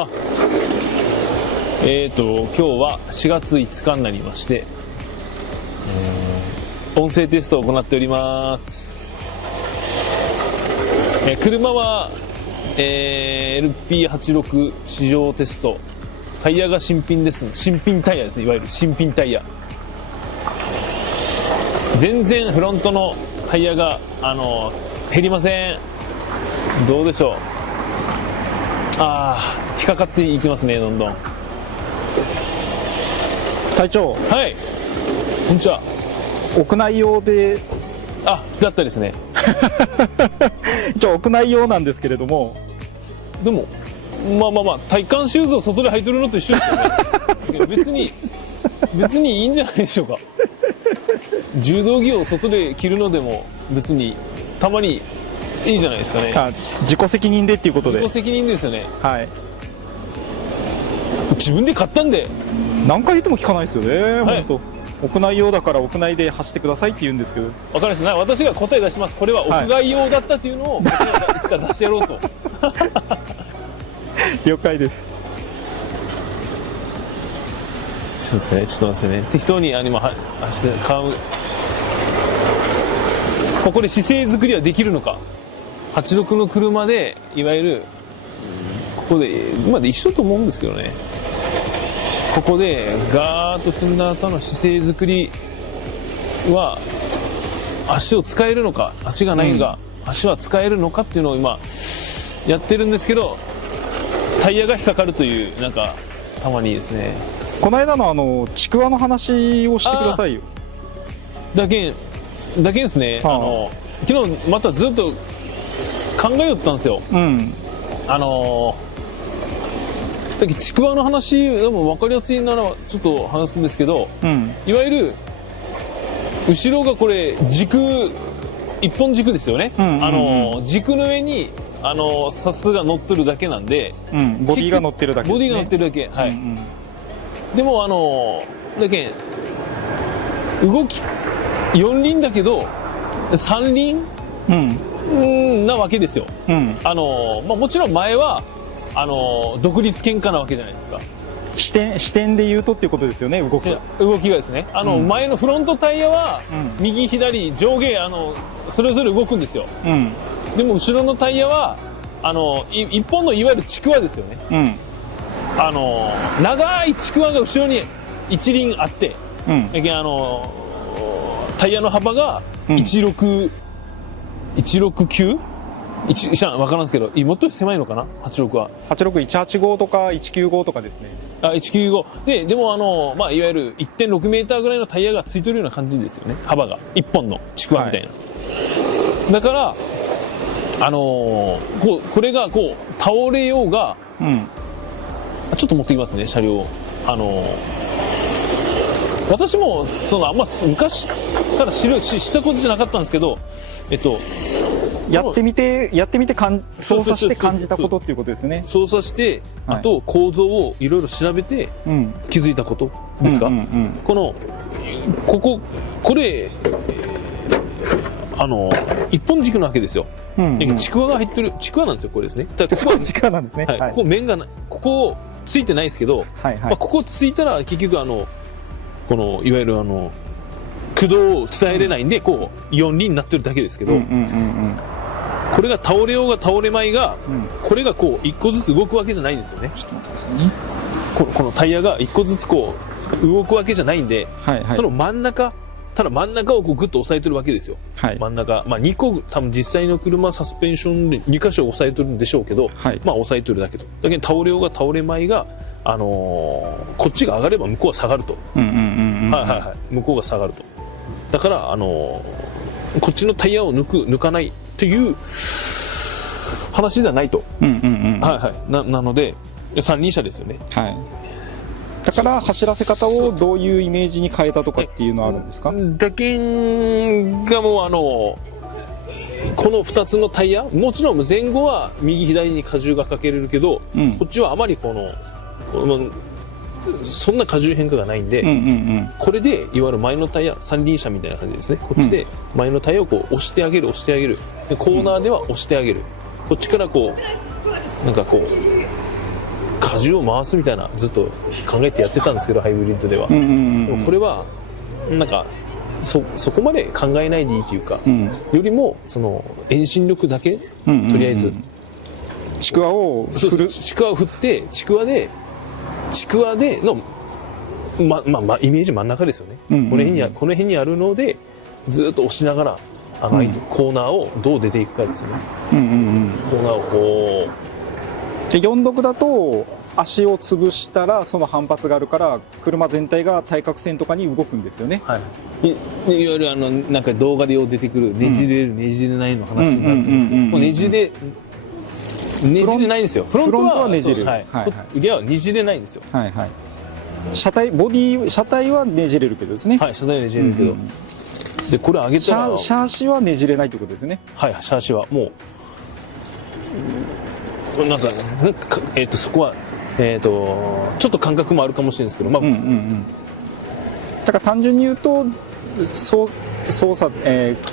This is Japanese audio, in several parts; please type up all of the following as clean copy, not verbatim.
今日は4月5日になりまして、音声テストを行っております。車は、LP86 試乗テスト。タイヤが新品ですね。新品タイヤですね。いわゆる新品タイヤ。全然フロントのタイヤが、減りません。どうでしょう。引っかかっていきますね、どんどん。隊長。はい。こんにちは。屋内用で。だったですね。一応屋内用なんですけれども。でも、体感シューズを外で履いてるのと一緒ですよね。別にいいんじゃないでしょうか。柔道着を外で着るのでも別にたまにいいじゃないですかね。自己責任でっていうことで。自己責任ですよね。はい。自分で買ったんで。何回言っても聞かないですよね。はい、本当。屋内用だから屋内で走ってくださいって言うんですけど。わかりました。私が答え出します。これは屋外用だったっていうのを僕がいつか出してやろうと。了解です。ちょっと待ってね。適当に今走って買う。ここで姿勢作りはできるのか。86の車でいわゆるここで今で一緒と思うんですけどね。ここでガーッと踏んだ後の姿勢作りは足を使えるのか、足がないが、足は使えるのかっていうのを今やってるんですけど、タイヤが引っかかるというなんかたまにですね。この間のちくわの話をしてくださいよ。だけですね。昨日またずっと考えよったんですよ。だけちくわの話でも分かりやすいならちょっと話すんですけど、いわゆる後ろがこれ軸一本軸ですよね。軸の上にサスが乗ってるだけなんで、ボディが乗ってるだけですね。ボディが乗ってるだけ。はい。でもだけ動き4輪だけど3輪、なわけですよ。もちろん前は独立喧嘩なわけじゃないですか。視点で言うとっていうことですよね。動きがですね。前のフロントタイヤは右左上下それぞれ動くんですよ。でも後ろのタイヤは一本のいわゆるちくわですよね。長いちくわが後ろに一輪あって、タイヤの幅が169？分からんですけど、もっと狭いのかな、86は。86185とか195とかですね。195でもいわゆる 1.6 メーターぐらいのタイヤがついてるような感じですよね。幅が1本のちくわみたいな。だからこれがこう倒れようが、ちょっと持ってきますね、車両を。私もあんま昔からしたことじゃなかったんですけど、やってみて操作して感じたことっていうことですね。操作して、あと構造をいろいろ調べて気づいたことですか。これ一本軸なわけですよ。ちくわが入ってるちくわなんですよ。これですね。だからここはちくわなんですね。ここ面がここついてないですけど、ここついたら結局このいわゆる駆動を伝えれないんでこう4輪になってるだけですけど、これが倒れようが倒れまいが、これがこう1個ずつ動くわけじゃないんですよね。ちょっと待ってくださいね。このタイヤが1個ずつこう動くわけじゃないんで、その真ん中をこうグッと押さえてるわけですよ。真ん中2個多分実際の車サスペンションで2箇所押さえてるんでしょうけど、押さえてるだけと。だけど倒れようが倒れまいがこっちが上がれば向こうは下がると。向こうが下がると。だからこっちのタイヤを抜かないという話ではないと。なので三輪車ですよね。だから走らせ方をどういうイメージに変えたとかっていうのはあるんですか。打鍵がもうこの2つのタイヤ、もちろん前後は右左に荷重がかけれるけど、こっちはあまりそんな荷重変化がないんで、これでいわゆる前のタイヤ三輪車みたいな感じですね。こっちで前のタイヤをこう押してあげるでコーナーでは押してあげる、こっちからこうなんかこう荷重を回すみたいなずっと考えてやってたんですけど、ハイブリッドでは、でもこれはなんかそこまで考えないでいいというか、よりもその遠心力だけ、とりあえずちくわを振る、ちくわを振って、ちくわでのイメージ真ん中ですよね、この辺にあるのでずっと押しながらコーナーをどう出ていくかですよね、コーナーをこうで4読だと足を潰したらその反発があるから車全体が対角線とかに動くんですよね、はい、いわゆるなんか動画でよう出てくるねじれるねじれないの話になってもうねじれないんですよ。フロントはねじれる、腕はねじれないんですよ。車体はねじれるけどですね。はい、車体はねじれるけど、でこれ上げたらシャーシはねじれないということですね。はい、シャーシはもうなんかそこはちょっと感覚もあるかもしれないですけど、だから単純に言うと操作、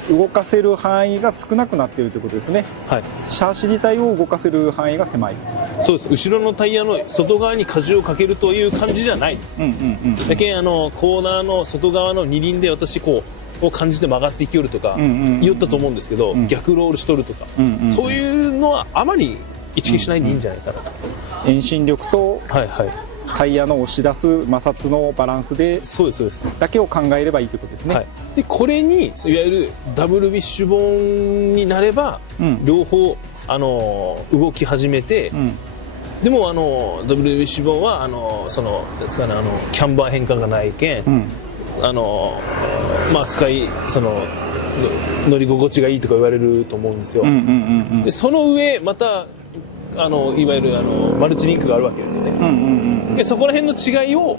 動かせる範囲が少なくなっているということですね。はい、シャーシ自体を動かせる範囲が狭い。そうです。後ろのタイヤの外側に荷重をかけるという感じじゃないんです。だけコーナーの外側の二輪で私こうを感じて曲がっていきよるとか言ったと思うんですけど、逆ロールしとるとか、そういうのはあまり意識しないでいいんじゃないかなと。遠心力と、タイヤの押し出す摩擦のバランスでだけを考えればいいということですね。でこれにいわゆるダブルウィッシュボーンになれば、両方動き始めて、でもダブルウィッシュボーンはそのですかね、キャンバー変化がないけん、使い乗り心地がいいとか言われると思うんですよ。でその上またいわゆるマルチリンクがあるわけですよね。でそこら辺の違いを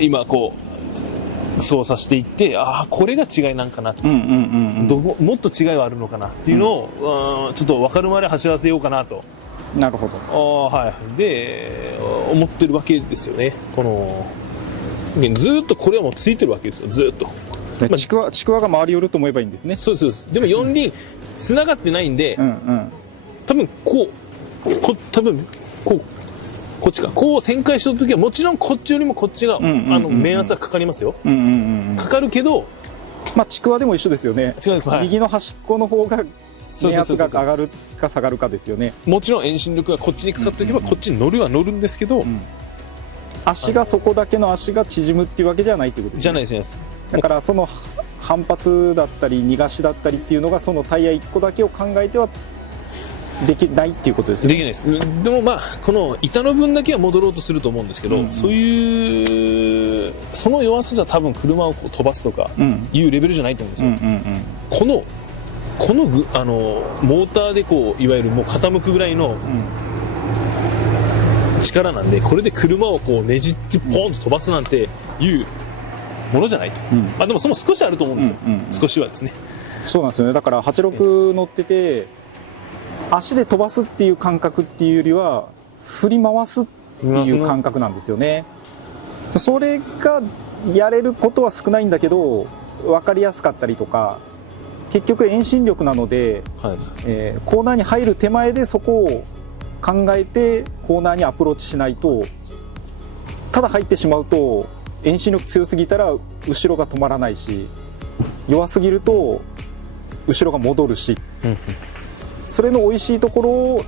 今こう操作していって、これが違いなんかなと、もっと違いはあるのかなっていうのを、ちょっと分かるまで走らせようかなと。なるほど。で思ってるわけですよね。ずっとこれはもうついてるわけですよ、ずっと。ちくわが回り寄ると思えばいいんですね。そうです。でも4輪つながってないんで、多分こっちか、こう旋回した時はもちろんこっちよりもこっちが面圧がかかりますよ。かかるけど、ちくわでも一緒ですよね。右の端っこの方が面圧が上がるか下がるかですよね。もちろん遠心力がこっちにかかっておけばこっちに乗るは乗るんですけど、足がそこだけの足が縮むっていうわけじゃないってことですね。じゃないです。だからその反発だったり逃がしだったりっていうのがそのタイヤ1個だけを考えてはできないっていうことですよね。できないです。でもこの板の分だけは戻ろうとすると思うんですけど、そういうその弱さじゃ多分車を飛ばすとかいうレベルじゃないと思うんですよ。このモーターでこういわゆるもう傾くぐらいの力なんで、これで車をこうねじってポンと飛ばすなんていうものじゃないと。でもその少しあると思うんですよ。少しはですね。そうなんですよね。だから86乗ってて足で飛ばすっていう感覚っていうよりは振り回すっていう感覚なんですよね。それがやれることは少ないんだけど分かりやすかったりとか、結局遠心力なので、コーナーに入る手前でそこを考えてコーナーにアプローチしないと、ただ入ってしまうと遠心力強すぎたら後ろが止まらないし、弱すぎると後ろが戻るし、それの美味しいところを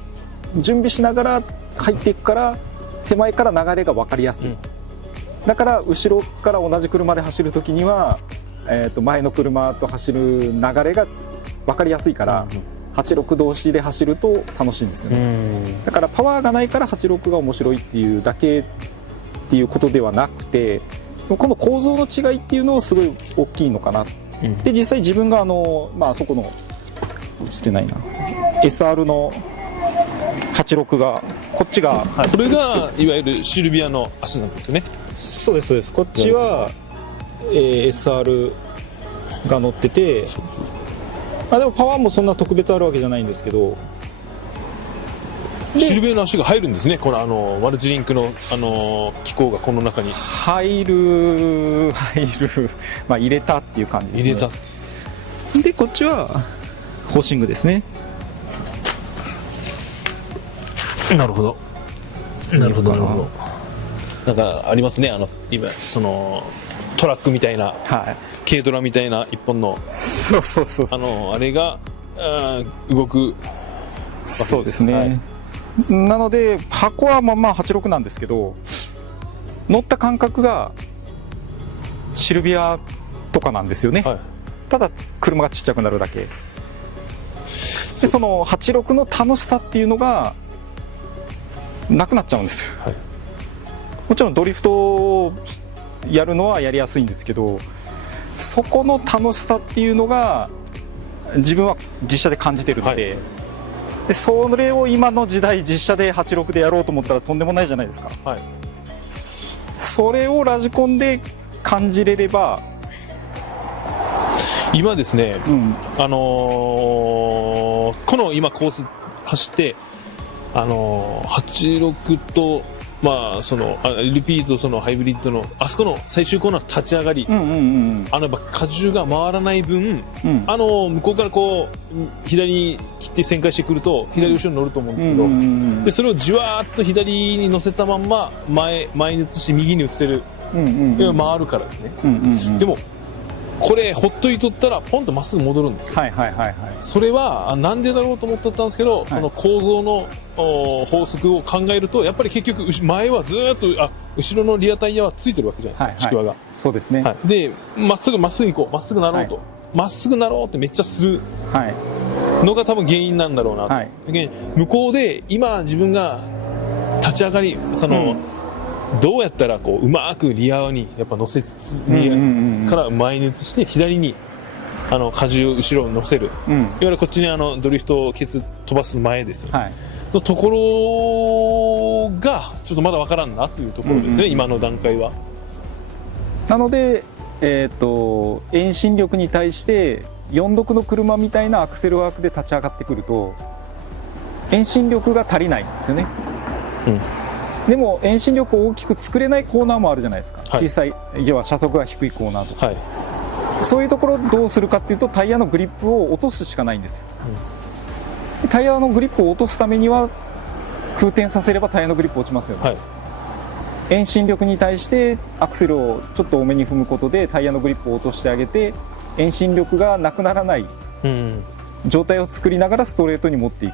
準備しながら入っていくから手前から流れが分かりやすい。だから後ろから同じ車で走る時には、前の車と走る流れが分かりやすいから、86同士で走ると楽しいんですよね。だからパワーがないから86が面白いっていうだけっていうことではなくて、この構造の違いっていうのはすごい大きいのかな。で実際自分があそこの映ってないな SR の86がこっちが、これがいわゆるシルビアの足なんですよね。そうですこっちは、SR が乗ってて、でもパワーもそんな特別あるわけじゃないんですけど、シルビアの足が入るんですね。このマルチリンクの機構がこの中に入る入れたっていう感じですね。入れた。でこっちはホーシングですね。なるほどなるほどなるほど。なんかありますね、今そのトラックみたいな、軽トラみたいな一本のあれが動く。そうですね、なので箱はまあ86なんですけど、乗った感覚がシルビアとかなんですよね、ただ車がちっちゃくなるだけで、その86の楽しさっていうのがなくなっちゃうんですよ、もちろんドリフトをやるのはやりやすいんですけど、そこの楽しさっていうのが自分は実車で感じてるので、でそれを今の時代実車で86でやろうと思ったらとんでもないじゃないですか、それをラジコンで感じれれば。今ですね、この今コース走って86と、まあそのリピート、そのハイブリッドのあそこの最終コーナー立ち上がり、やっぱ荷重が回らない分、向こうからこう左に切って旋回してくると左後ろに乗ると思うんですけど、でそれをじわーっと左に乗せたまんま前に移して右に移せる、回るからですね、でもこれほっといとったらポンとまっすぐ戻るんですよ。それはなんでだろうと思ってたんですけど、その構造の法則を考えるとやっぱり結局前はずっと後ろのリアタイヤはついてるわけじゃないですか、ちくわが。そうですね、でまっすぐ行こう、まっすぐなろうと、まっすぐなろうってめっちゃするのが多分原因なんだろうなと、向こうで今自分が立ち上がりその、どうやったらこううまくリアにやっぱ乗せつつ、リアから前に移して左に荷重を後ろに乗せる、いわゆるこっちにドリフトをケツ飛ばす前ですよね、のところがちょっとまだ分からんなというところですね、今の段階は。なので、遠心力に対して4速の車みたいなアクセルワークで立ち上がってくると遠心力が足りないんですよね、でも遠心力を大きく作れないコーナーもあるじゃないですか、小さい、要は車速が低いコーナーとか、そういうところをどうするかっていうとタイヤのグリップを落とすしかないんですよ、タイヤのグリップを落とすためには空転させればタイヤのグリップ落ちますよね、遠心力に対してアクセルをちょっと多めに踏むことでタイヤのグリップを落としてあげて遠心力がなくならない状態を作りながらストレートに持ってい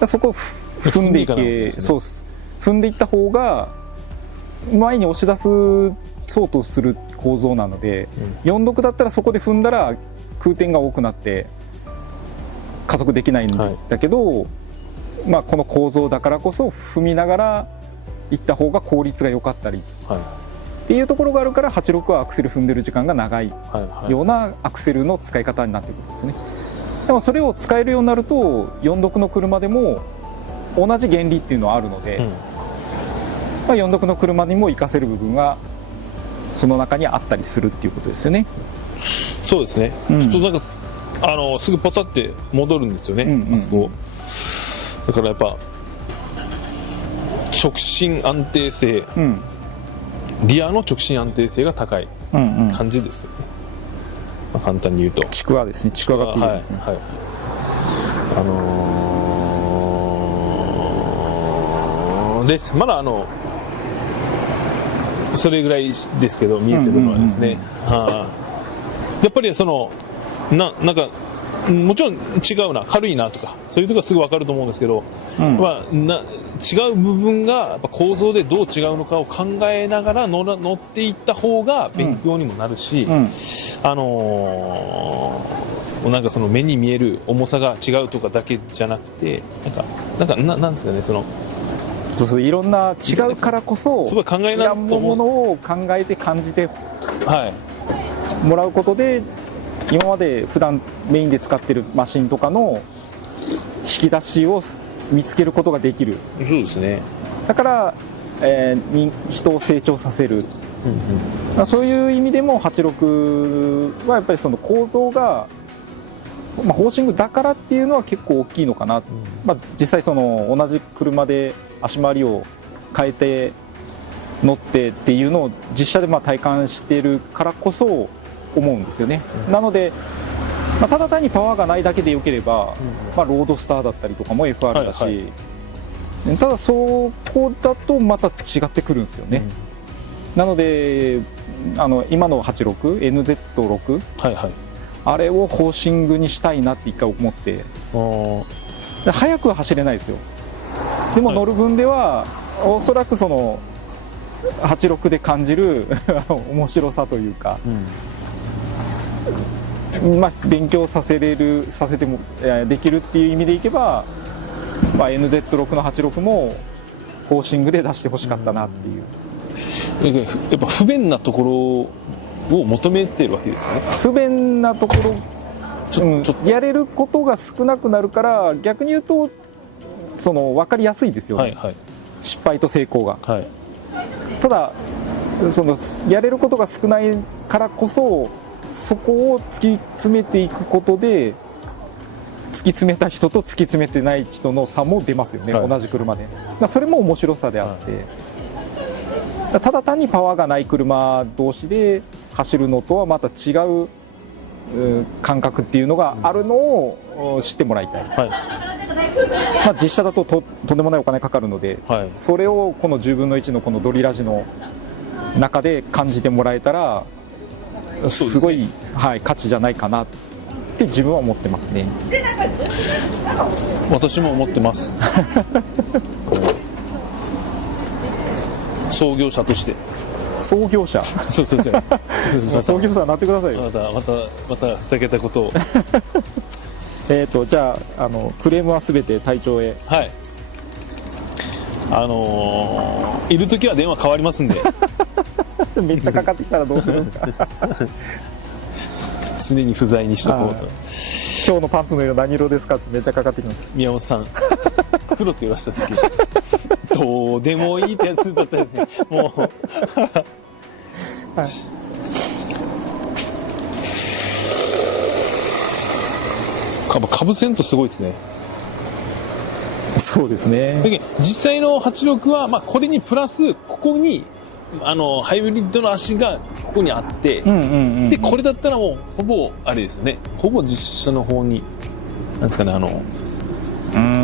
く、そこを踏んでいけ、そうです、踏んでいった方が前に押し出そうとする構造なので、4速だったらそこで踏んだら空転が多くなって加速できないんだけど、まあ、この構造だからこそ踏みながら行った方が効率が良かったり、っていうところがあるから86はアクセル踏んでる時間が長いようなアクセルの使い方になってくるんですね。でもそれを使えるようになると4速の車でも同じ原理っていうのはあるので、まあ、4速の車にも活かせる部分がその中にあったりするっていうことですよね。そうですね、ちょっとなんかすぐポタって戻るんですよね、あそこ。だからやっぱ直進安定性、リアの直進安定性が高い感じですよね、まあ、簡単に言うとちくわですね、ちくわがついてますね、ですまだそれぐらいですけど見えてるのはですね、やっぱりそのなんかもちろん違うな、軽いなとかそういうところはすぐ分かると思うんですけど、違う部分がやっぱ構造でどう違うのかを考えながら乗っていった方が勉強にもなるし、なんかその目に見える重さが違うとかだけじゃなくて、なんですかね、そのそういろんな違うからこそすごい考えなものを考えて感じてもらうことで、今まで普段メインで使ってるマシンとかの引き出しを見つけることができる。そうですね。だから、人を成長させる、そういう意味でも86はやっぱりその構造が、フォーシングだからっていうのは結構大きいのかな、実際その同じ車で足回りを変えて乗ってっていうのを実車で体感してるからこそ思うんですよね。なので、ただ単にパワーがないだけでよければ、ロードスターだったりとかも FR だし、ただそこだとまた違ってくるんですよね、なので今の 86NZ6、はいはい、あれをホーシングにしたいなって一回思って、速くは走れないですよ。でも乗る分では、おそらくその86で感じる面白さというか、まあ、勉強させてもできるっていう意味でいけば、まあ、NZ6 の86もホーシングで出してほしかったなっていう。やっぱ不便なところを求めてるわけですね。不便なところ、やれることが少なくなるから、逆に言うとその分かりやすいですよね、はいはい、失敗と成功が、はい、ただそのやれることが少ないからこそ、そこを突き詰めていくことで、突き詰めた人と突き詰めてない人の差も出ますよね、はい、同じ車で。それも面白さであって、はい、ただ単にパワーがない車同士で走るのとはまた違う感覚っていうのがあるのを知ってもらいたい、はい、まあ、実車だと とんでもないお金かかるので、はい、それをこの10分の1のこのドリラジの中で感じてもらえたらすごい、はい、価値じゃないかなって自分は思ってますね。私も思ってます創業者として。創業者そう創業者になってくださいよ。またふざけたことをじゃあクレームはすべて隊長へ。はい、いるときは電話変わりますんでめっちゃかかってきたらどうするんですか常に不在にしとこうと。今日のパンツの色何色ですかってめっちゃかかってきます。宮本さん黒って言われたんですけどどうでもいいってやつだったですねもうはい、かぶせんとすごいですね。そうですね。実際の86は、まあ、これにプラスここにハイブリッドの足がここにあって、でこれだったらもうほぼあれですよね、ほぼ実車の方になんですかね、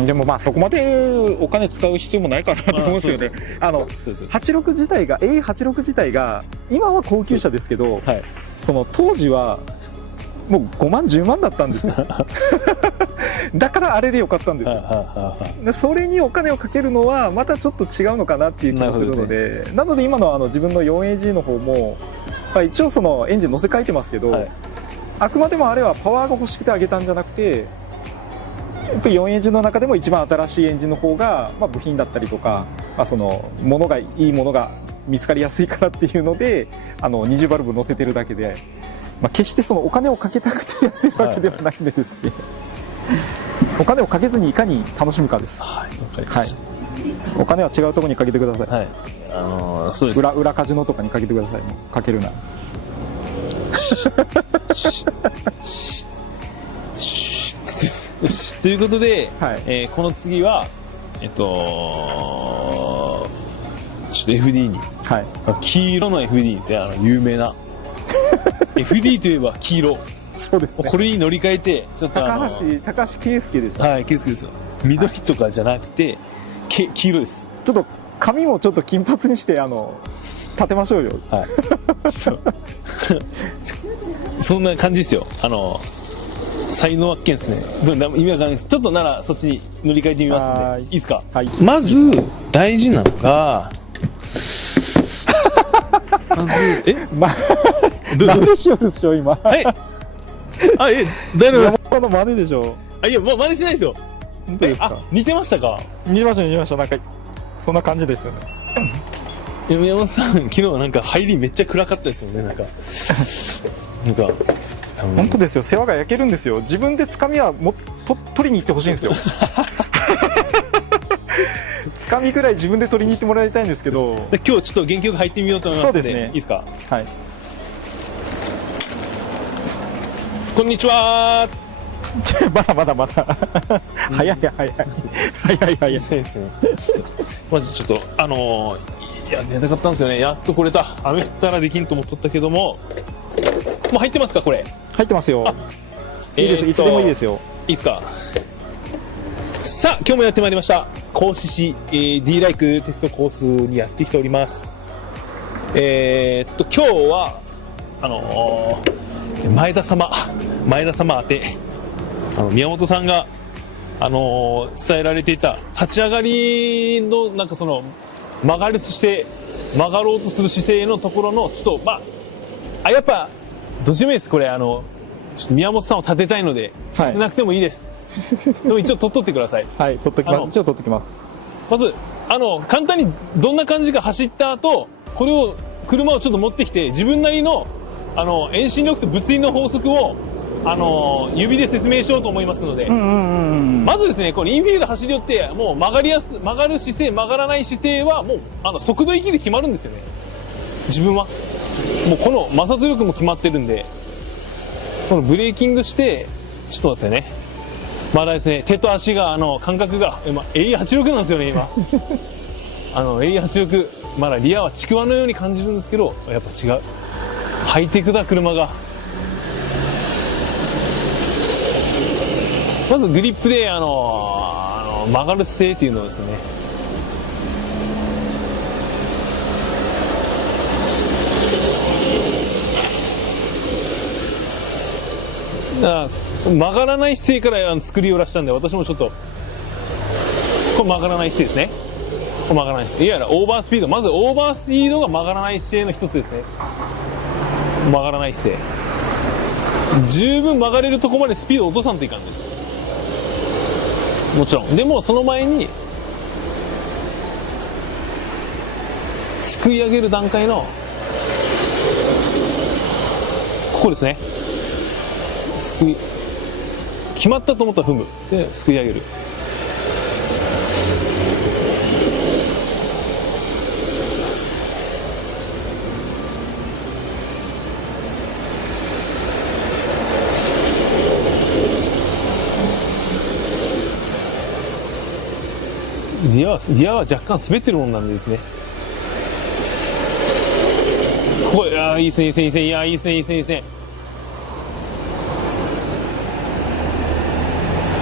でもまあそこまでお金使う必要もないかなと思うんですよね。86自体が A86 自体が今は高級車ですけど、はい、その当時はもう5万10万だったんですよだからあれでよかったんですよ。それにお金をかけるのはまたちょっと違うのかなっていう気もするので、なので今の自分の 4AG の方も、まあ、一応そのエンジン乗せ替えてますけど、はい、あくまでもあれはパワーが欲しくてあげたんじゃなくて、やっぱり 4AG の中でも一番新しいエンジンの方が、まあ、部品だったりとか、まあ、そのいいものが見つかりやすいからっていうので20バルブ乗せてるだけで、まあ、決してそのお金をかけたくてやってるわけではないんでですね、お金をかけずにいかに楽しむかです。はい、わかりました。はい、お金は違うところにかけてください。はい、そうです。裏カジノとかにかけてください。かけるな。ということで、はい、この次はちょっと FD に、はい、黄色の FD ですよ、有名なFD といえば黄色。そうですね、これに乗り換えてちょっと高橋圭介でした。はい、圭介ですよ。緑とかじゃなくて黄色です。ちょっと髪もちょっと金髪にして立てましょうよ。はいそんな感じですよ。才能発見ですね。意味わかんないです。ちょっとならそっちに乗り換えてみますんでいいですか。はい、まず大事なのが何でしようでしょ今。はい。大丈夫です。山本の真似でしょ。いや、もう真似しないですよ。本当ですか。似てましたか。似てました。なんかそんな感じですよね。山本さん昨日なんか入りめっちゃ暗かったですよね。なんか本当ですよ。世話が焼けるんですよ。自分でつかみは取りに行ってほしいんですよつかみぐらい自分で取りに行ってもらいたいんですけど、今日ちょっと元気よく入ってみようと思いますので。そうですね。いいですか。はい。こんにちはまだ早いまずちょっと出たかったんですよね。やっとこれだ。雨降ったらできんと思っとったけども、もう入ってますか。これ入ってますよ。いいです。いつでもいいですよ。いいですか。さあ、今日もやってまいりました。講師士、D ライクテストコースにやってきております。今日は、前田様宛て、宮本さんが、伝えられていた立ち上がりの、なんかその、曲がろうとする姿勢のところの、ちょっと、やっぱ、どっちでもいいです。これ、ちょっと宮本さんを立てたいので、させなくてもいいです。でも一応撮ってください。はい、一応撮っときます。まず、簡単にどんな感じか走った後、これを、車をちょっと持ってきて、自分なりの、遠心力と物理の法則を、指で説明しようと思いますので、まずですね、このインフィールド走り寄って、もう曲がる姿勢、曲がらない姿勢は、もう、速度域で決まるんですよね。自分は。もうこの摩擦力も決まってるんで、このブレーキングして、ちょっと待ってくださいね。まだですね、手と足が、感覚が、AE86 なんですよね、今。AE86、まだリアはちくわのように感じるんですけど、やっぱ違う。ハイテクだ、車が。まずグリップで、曲がる姿勢っていうのをですね、曲がらない姿勢から作り寄らしたんで、私もちょっと、これ曲がらない姿勢ですね。これ曲がらない姿勢。いわゆるオーバースピード。まずオーバースピードが曲がらない姿勢の一つですね。曲がらない姿勢。十分曲がれるとこまでスピードを落とさんといかんです。もちろん。でも、その前に、すくい上げる段階の、ここですね。決まったと思ったら踏む。で、すくい上げる。リアは若干滑ってるもんなんでですね。これ、いいですね、いいですね、いいですね、いいですね、いいですね。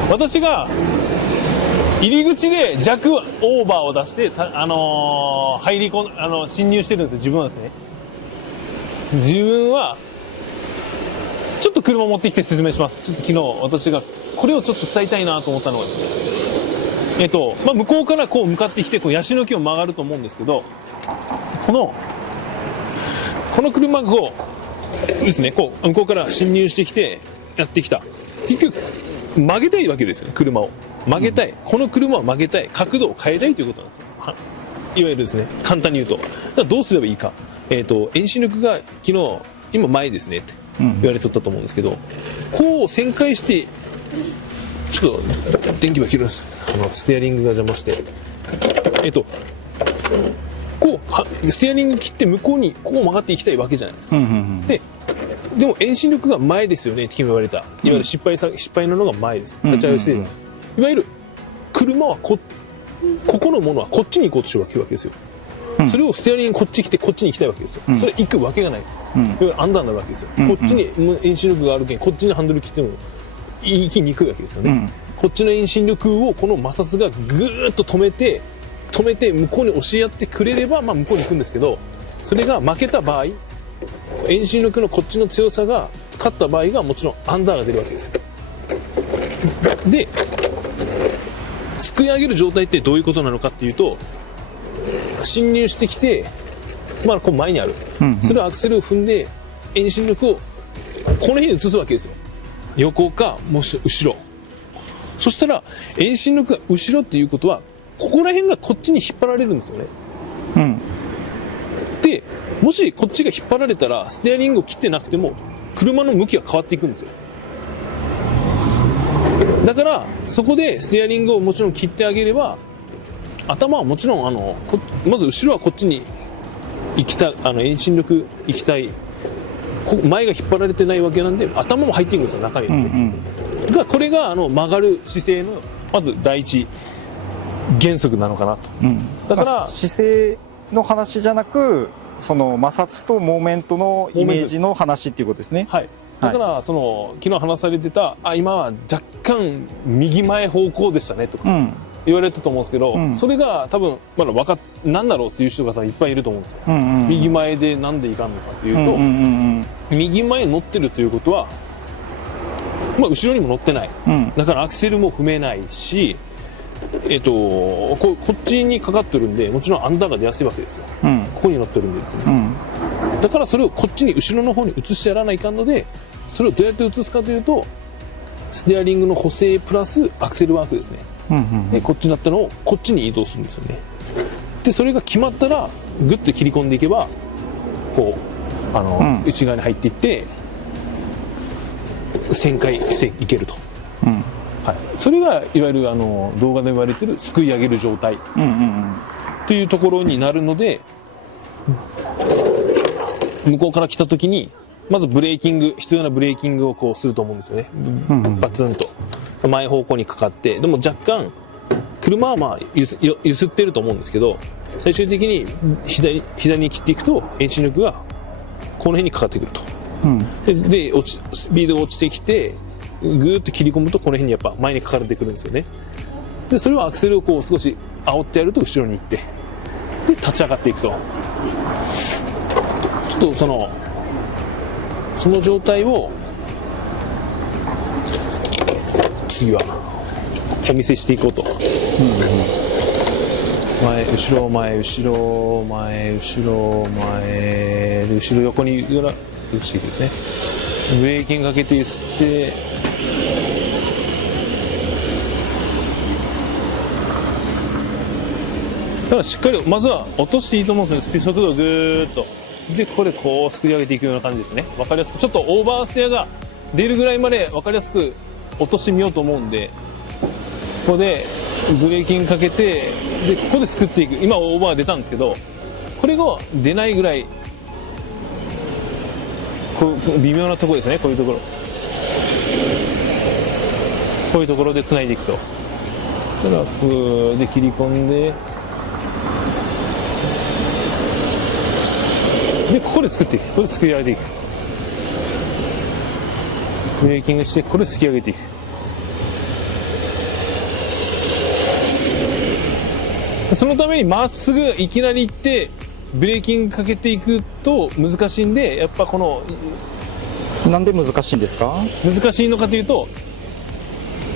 私が入り口で弱オーバーを出して、侵入してるんですよ、自分はですね。自分は、ちょっと車を持ってきて説明します。ちょっと昨日私がこれをちょっと伝えたいなと思ったのがですね、向こうからこう向かってきて、こうヤシの木を曲がると思うんですけど、この車がこうですね、こう向こうから侵入してきてやってきた。結局曲げたいわけですよね、車を。曲げたい。この車を曲げたい。角度を変えたいということなんですよ。いわゆるですね、簡単に言うと。だからどうすればいいか。遠心力が昨日、今前ですねって言われとったと思うんですけど、こう旋回して、ちょっと電気が切るんです。ステアリングが邪魔して。こう、ステアリング切って向こうにこう曲がっていきたいわけじゃないですか。でも遠心力が前ですよねって君言われた。いわゆる失敗なのが前です。立ち上がり姿勢じゃない。いわゆる車はここのものはこっちに行こうとしてるわけですよ。それをステアリングこっち来てこっちに行きたいわけですよ。それ行くわけがない。いわゆるアンダーになるわけですよ。こっちに遠心力があるけん、こっちにハンドル切っても行きにくいわけですよね。こっちの遠心力をこの摩擦がぐーっと止めて向こうに押しやってくれれば、向こうに行くんですけど、それが負けた場合、遠心力のこっちの強さが勝った場合がもちろんアンダーが出るわけですよ。で、すくい上げる状態ってどういうことなのかっていうと、侵入してきて、こう前にある。それをアクセルを踏んで、遠心力をこの辺に移すわけですよ。横か、もし後ろ。そしたら、遠心力が後ろっていうことは、ここら辺がこっちに引っ張られるんですよね。で、もしこっちが引っ張られたら、ステアリングを切ってなくても、車の向きが変わっていくんですよ。だから、そこでステアリングをもちろん切ってあげれば、頭はもちろん、まず後ろはこっちに行きたい、遠心力行きたい、前が引っ張られてないわけなんで、頭も入っていくんですよ、中にですね。これが、曲がる姿勢の、まず第一原則なのかなと。だから、姿勢の話じゃなく、その摩擦とモーメントのイメージの話っていうことですね。はい。だからその昨日話されてた今は若干右前方向でしたねとか言われたと思うんですけど、それが多分まだなんだろうっていう人がいっぱいいると思うんですよ、右前でなんでいかんのかっていうと、右前に乗ってるということは、後ろにも乗ってない、だからアクセルも踏めないし、こっちにかかってるんでもちろんアンダーが出やすいわけですよ、ここに乗ってるんでですね、だからそれをこっちに後ろの方に移してやらないかんので、それをどうやって移すかというとステアリングの補正プラスアクセルワークですね、こっちになったのをこっちに移動するんですよね。でそれが決まったらグッて切り込んでいけばこう内側に入っていって旋回していけると、はい、それがいわゆる動画で言われてるすくい上げる状態というところになるので、向こうから来た時にまずブレーキング、必要なブレーキングをこうすると思うんですよね、バツンと前方向にかかって、でも若干車は揺すってると思うんですけど、最終的に左に切っていくと遠心力がこの辺にかかってくると、でスピードが落ちてきてぐーっと切り込むとこの辺にやっぱ前にかかれてくるんですよね。でそれをアクセルをこう少し煽ってやると後ろに行ってで立ち上がっていくと、ちょっとその状態を次はお見せしていこうと、前後ろ前後ろ前後ろ前で後ろ横に移していくんですね。ブレーキングかけて吸ってだからしっかりまずは落としていいと思うんですね。速度をぐーっとでここでこうすくい上げていくような感じですね。分かりやすくちょっとオーバーステアが出るぐらいまで分かりやすく落としてみようと思うんで、ここでブレーキングかけてでここですくっていく。今オーバー出たんですけど、これが出ないぐらい微妙なところですね。こういうところでつないでいくと、それはこうで切り込んででここで作っていく。ここですくい上げていく。ブレーキングしてこれですき上げていく。そのためにまっすぐいきなり行ってブレーキングかけていくと難しいんで、やっぱこのなんで難しいんですか？難しいのかというと、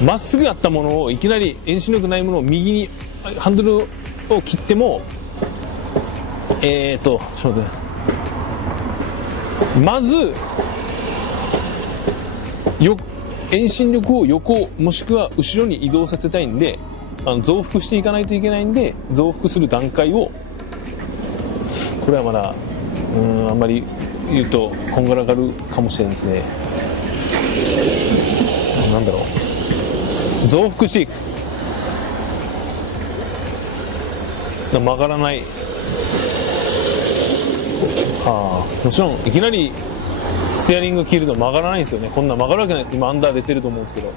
まっすぐあったものをいきなり遠心力ないものを右にハンドルを切ってもちょっと待って、まず遠心力を横もしくは後ろに移動させたいんで増幅していかないといけないんで、増幅する段階をこれはまだあんまり言うとこんがらがるかもしれないですね。なんだろう、増幅していく。曲がらない。もちろんいきなりステアリング切ると曲がらないんですよね。こんな曲がるわけない。今アンダー出てると思うんですけど、